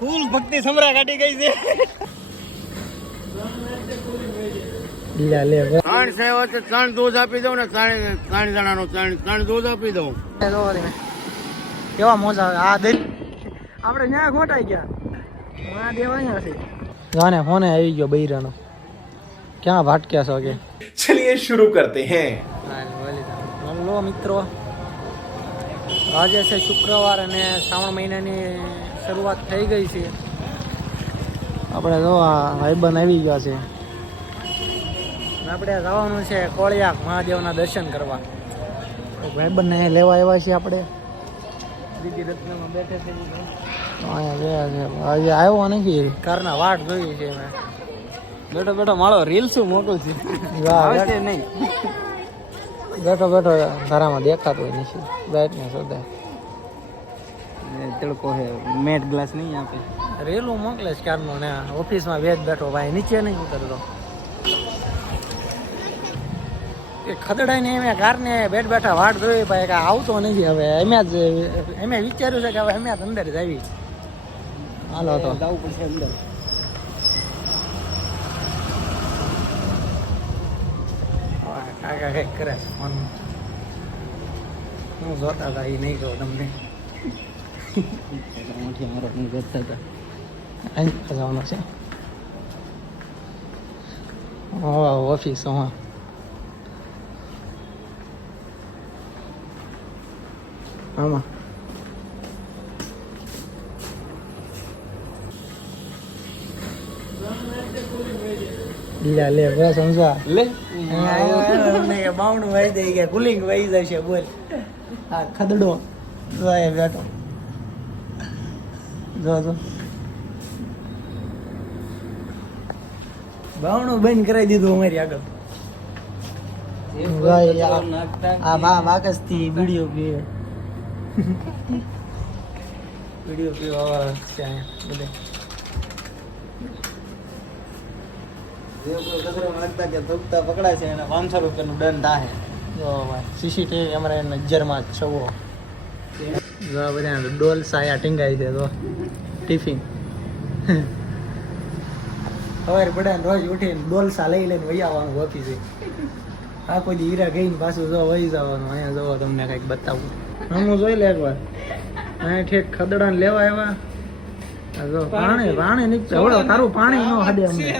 ફૂલ ભક્તિ સમરા કાઢી ગઈ છે. ત્રણ સેવા છે, ત્રણ દૂધ આપી દઉં ને ત્રણ જણાનો ત્રણ દૂધ આપી દઉં. કેવા મોજા આવે આ દઈ આપણે ન્યા ગોટાઈ ગયા દેવાય છે. જાને ફોને આવી ગયો બૈરાનો. ક્યાં ભાટક્યા છો કે? चलिए शुरू करते हैं. હેલો મિત્રો, આજે છે શુક્રવાર અને શ્રાવણ મહિનાની શરૂઆત થઈ ગઈ છે. આપણે જો આ ભાઈબંધ આવી ગયા છે. આપણે જવાનું છે કોળિયાક મહાદેવના દર્શન કરવા. ભાઈબંધને લેવા આવ્યા છીએ આપણે. દીદી રત્નમાં બેઠે છે અહીંયા આજે આવ્યો નથી. કારના વાટ જોઈ છે મેં. બેઠો બેઠો મારો રીલ શું મોટું છે નહીં. બેઠો બેઠો ઘરામાં દેખાતો હોય નથી. બ્રાઇટનેસ વધારે તડકો હે. મેટ ગ્લાસ નહીં આપે. રેલું મોકલે છે કારનો ને ઓફિસમાં વેચ બેઠો ભાઈ, નીચે નહીં ઉતરતો. એ ખદડાઈ ને એમ કારને બેઠ બેઠા વાટ જોઈ ભાઈ કે આવતો નથી. હવે એમ વિચાર્યું છે કે હવે અમે અંદર જ આવી. હાલો તો જવું પડશે અંદર. કાકા કઈક કરે ફોન. હું જોતા હતા એ નહીં કહું તમને. જવાનું છે ઓફિસ. હા આમાં લે બસ સમજા લે બાવણું વાઈ દઈ ગયા. કુલિંગ વાઈ જાય છે. બોલ હા ખદડો બેઠો જો બાવણું બંધ કરાવી દીધું અમારી આગળ. આ બાકસ થી વિડીયો પીવે. વિડીયો પીવા છે બધે. પકડાય છે એને 500 રૂપિયાનું દંડ થાય. સીસીટીવી અમારે નજરમાં છો. બધા ડોલ સાયા ટીંગાઈ છે તો ટિફિન. સવારે પડે રોજ ઉઠીને ડોલસા લઈ લઈને વહી આવવાનું ઓફિસે. આ કોઈ હીરા ગઈને પાછું જો વહી જવાનું. અહીંયા જોવો તમને કંઈક બતાવું. હું જોઈ લે એકવાર. અહીંયા ઠેક ખદડા લેવા આવ્યા. પાણી નીકળે. તારું પાણી નો હદે અમને.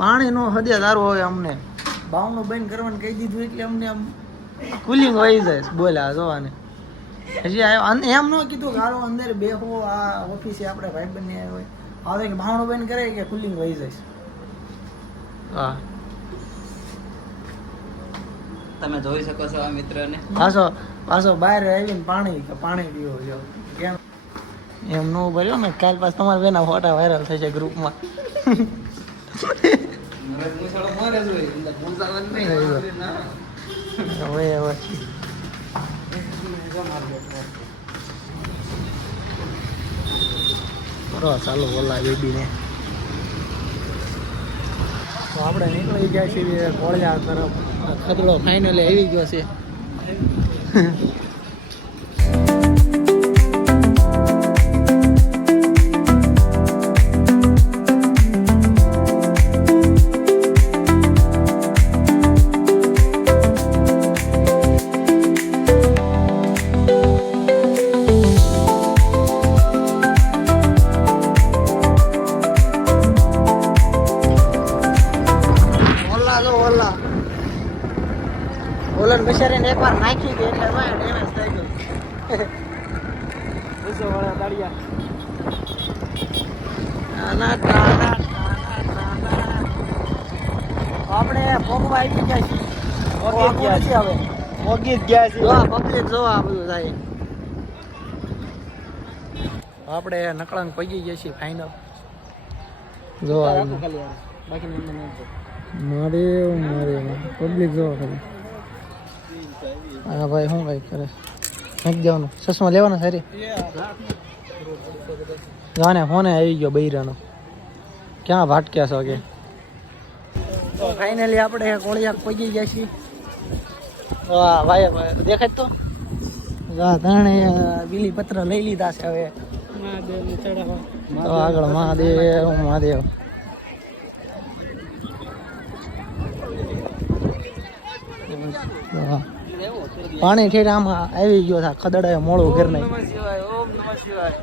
પાણી નો હદે તારું હોય અમને. બાવનું બંધ કરવાનું કહી દીધું એટલે અમને આમ કુલિંગ વહી જાય. બોલ્યા જોવાને હજી એમ ન કીધું કે હાલો અંદર બેહો આ ઓફિસે આપણે ભાઈ બંને હોય. હવે કે બાવણું બંધ કરે કે કુલિંગ વહી જાય. હા તમે જોઈ શકો છો આ મિત્રને. પાછો બહાર આવીને પાણી પીવો જો. કેમ એમ નો ભર્યો ને કાલ પાછ તમારા બેના ફોટા વાયરલ થશે ગ્રુપમાં. ચાલો બોલા બેબીને. તો આપણે નીકળી ગયા છીએ કોળિયા તરફ. ખદડો ફાઇનલી આવી ગયો છે. ઓલન બિચારીને એકવાર નાખી ગઈ એટલે ડેમેજ થઈ ગયું. બસો વાળા દાડિયા આપણે ભોગવા આવી ગયા છીએ. પબ્લિક જોવા બધું થાય. આપણે નકળાંગ પગી ગયા છીએ ફાઇનલ. જોવા મારે પબ્લિક જોવા ખાલી. હા ભાઈ શું ભાઈ કરે ફેંક જવાનું. ચશ્મા લેવાના સારી. જાને ફોને આવી ગયો બૈરાનો. ક્યાં ભાટક્યા છો કે? ફાઇનલી આપણે કોળિયાક પહોંચી ગયા છીએ. વાહ ભાઈ દેખાય તો તાણે બીલી પત્ર લઈ લીધા છે. હવે તો આગળ મહાદેવ મહાદેવ. પાણી ઠેર આમાં આવી ગયો था ખદડાએ મોળું ઘેર નહીં. ઓમ નમઃ શિવાય.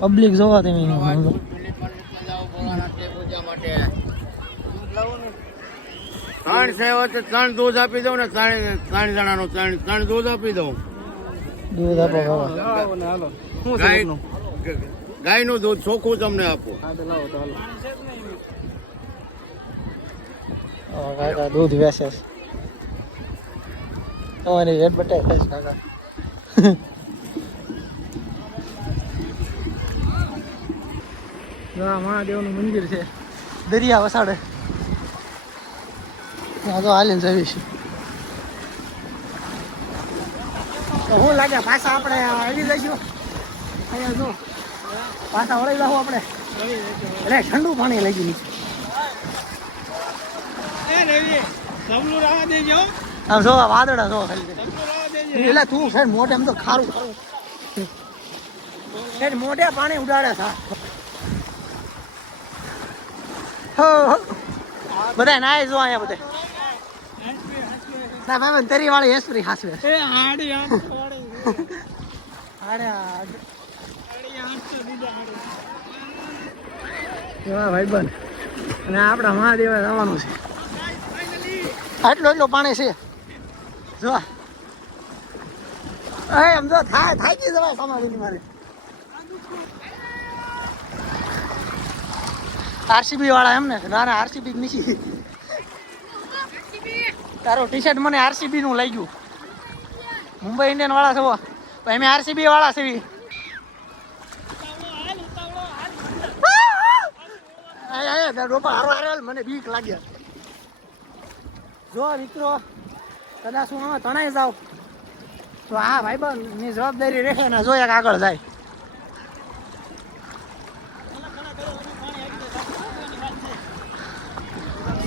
પબ્લિક જોવા તમે ત્રણ સેવા તો ત્રણ દૂધ આપી દઉં ને ત્રણ જણાનો ત્રણ દૂધ આપી દઉં. દૂધ આપો ગાયનું દૂધ ચોખ્ખું તમને આપું. કાકા દૂધ વેચે છે. તમારી એડવર્ટાઈઝ થાય કાકા. મહાદેવનું મંદિર છે દરિયા વસાડે. ત્યાં તો હાલીને જઈશ. તો શું લાગે પાછા આપણે આવી જઈશું અહીંયા જો પાછા વળી જાવ આપણે. એટલે ઠંડુ પાણી લઈ ગયું આમ જો વાદળા જો ખાલી. એટલે તું છે મોઢે એમ તો ખારું ખારું છે મોઢે પાણી ઉડાડે છે. બધા નાય જો અહીંયા બધા ના ભાઈ તરી વાળી એસપરી હાસવે ભાઈ બન અને આપડા મહાદેવ જવાનું છે. એટલું પાણી છે જો એમ જો થાકી જવાય સમાધિની મારે. આરસીબી વાળા એમ ને ના આરસીબી નીચી તારો ટી શર્ટ મને આરસીબી નું લઈ ગયું. મુંબઈ ઇન્ડિયન વાળા છો ભાઈ મેં આરસીબી વાળા છે. મને બીક લાગ્યા જો મિત્રો કદાચ હું આમાં તણાઈ જાઉં તો હા ભાઈ બન ની જવાબદારી રહે ને જો એક આગળ જાય.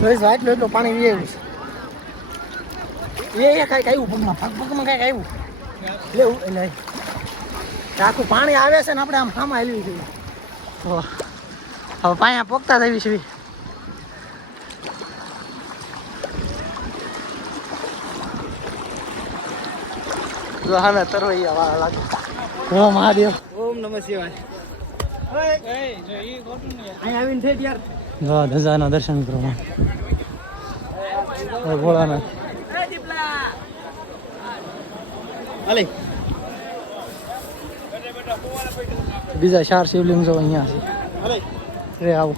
એટલું પાણી વીએવું છે એ કાંઈક આવ્યું પગમાં પગમાં કાંઈક આવ્યું લેવું એટલે આખું પાણી આવે છે ને આપણે આમ ખામાં આવી છે. તો હવે પાયા પોગતા જ આવી છે. જો હવે તરવૈયા વાળા લાગે. હો મહાદેવ ઓમ નમઃ શિવાય. અહીંયા આવીને થઈ યાર જો ધજાના દર્શન કરવા ભોળાનાથ. બીજા 4 શિવલિંગ જો અહીંયા છે. રે આવો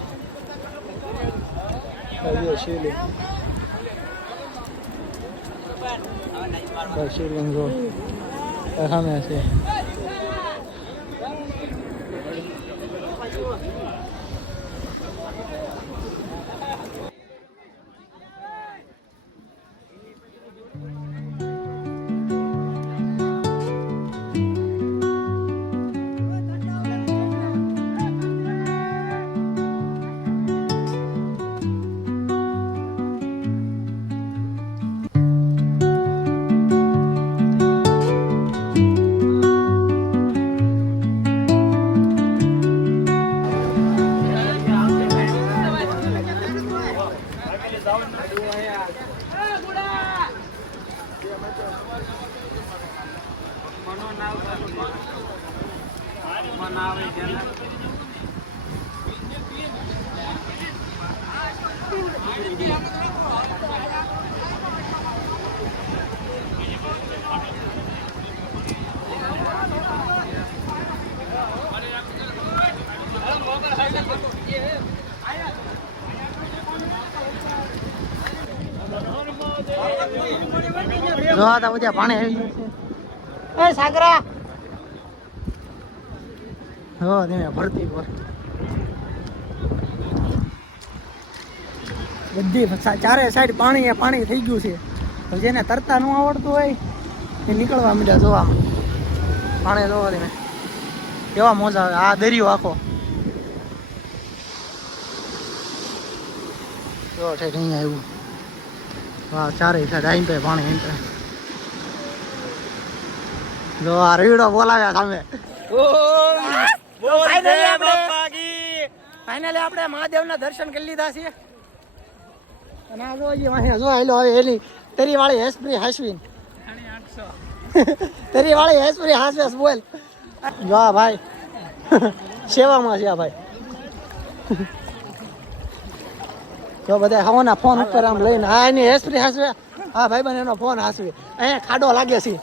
શિવલિંગ શિવલિંગ જો સામે છે. જોવા બધા પાણી આવી ગયું છે. એ સાગરા હો તમે ભરતી પર બધી ચારે સાઈડ પાણી પાણી થઈ ગયું છે. જેને તરતા ન આવડતું હોય એ નીકળવા માંડ્યા જોવામાં. પાણી જોવા તમે કેવા મોજા આવે. આ દરિયો આખો જો ઠેઠ અહીંયા આવ્યું. વાહ ચારે સાઈડ આઈ પે પાણી આઈ પે જો આ રીડો બોલાવ્યા સામે ફાઇનલી આપણે મહાદેવના દર્શન કરી લીધા છે અને આ જો અહીંયા જો હેલો એની તેરી વાળી હેસપ્રી હાસવીન તેરી વાળી હેસપ્રી હાસવેસ બોલ જો આ ભાઈ સેવામાં છે આ ભાઈ તો બધા હવાના ફોન ઉપર આમ લઈને હા એની હેસપ્રી હાસવે હા ભાઈ બને એનો ફોન હાસવે અહીંયા ખાડો લાગે છે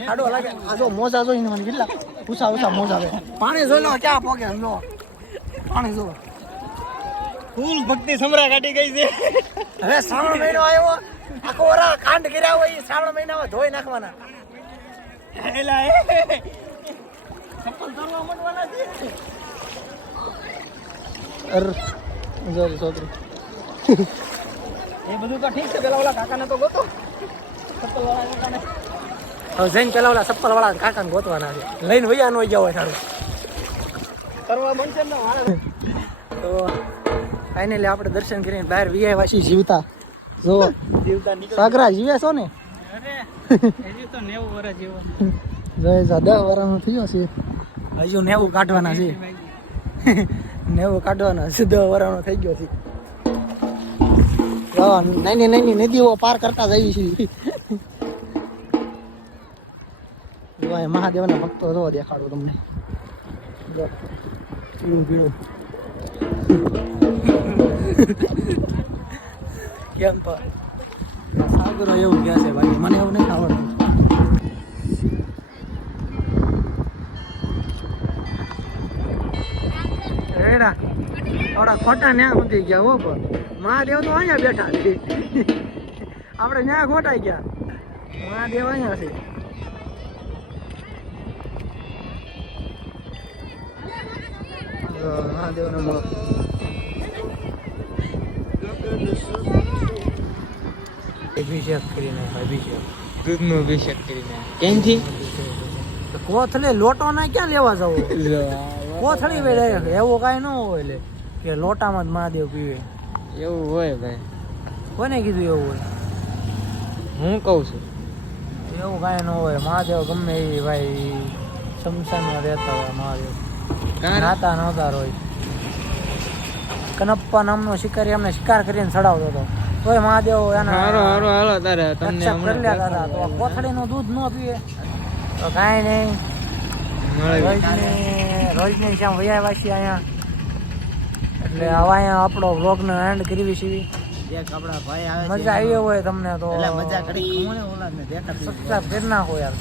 ખાડો લાગે આ જો મોજા જોઈને મને કેટલા ઉષા ઉષા મોજા આવે પાણી જોઈ લો ક્યાં પોકે લો પાણી જો ફૂલ ભક્તિ સમરા કાઢી ગઈ છે હવે શ્રાવણ મહિનો આવ્યો આખો ઓરા કાંડ કર્યા હોય એ શ્રાવણ મહિનામાં ધોઈ નાખવાના એલા ચપ્પલ કરવા માંડવાના છે અર જોરી છોકરી એ બધું તો ઠીક છે પેલા ઓલા કાકાને તો ગોતો ચપ્પલ વાળા કાકાને હવે જઈને પેલા ઓલા ચપ્પલ વાળા કાકાને ગોતવાના છે લઈને વૈયા નો ગયા હોય સારું કરવા બનશે ને મારે તો ફાઇનલી આપણે દર્શન કરીને બહાર વિયાવાસી જીવતા જો જીવતા નીકળ સાગરા જીવે છો ને અરે હજી તો 90 વર્ષ જેવો જય 10 વર્ષનો થયો છે હજુ 90 કાઢવાના છે 90 કાઢવાના છે 10 વર્ષનો થઈ ગયો છે નાની નાની નદીઓ પાર કરતા જઈએ છીએ મહાદેવના ભક્તો જો દેખાડું તમને જો પીળું પીળું કેમ સાગરો એવું કહે છે ભાઈ મને એવું નહીં આવડતું રેડા થોડા ખોટા ન્યા મૂકી ગયા હો પણ મહાદેવ તો અહીંયા બેઠા છે આપણે ન્યા ખોટાઈ ગયા મહાદેવ અહીંયા છે મહાદેવ નો અભિષેક કરીને અભિષેક દૂધનો અભિષેક કરીને કેમથી કોથળે લોટો ના ક્યાં લેવા જવો કોથળી વેડે એવું કાંઈ ન હોય એટલે કે લોટામાં જ મહાદેવ પીવે એવું હોય ભાઈ કોને કીધું એવું હોય હું કહું છું એવું કાંઈ ન હોય મહાદેવ ગમે એ ભાઈ શમશાનમાં રહેતા હોય મહાદેવ નાતા નહોતા હોય કનપ્પા નામનો શિકારી અમને શિકાર કરીને ચડાવતો હતો તોય મહાદેવ એના હાલો તારે તમને accept કરી લેતા હતા તો કોથળીનું દૂધ ન પીએ તો કાંઈ નહીં રોજની શ્યામ વૈયાવાસી અહીંયા એટલે હવે અહીંયા આપણો વ્લોગનો એન્ડ કરવી છીએ મજા આવી હોય તમને તો સબસ્ક્રાઇબ કરી નાખો યાર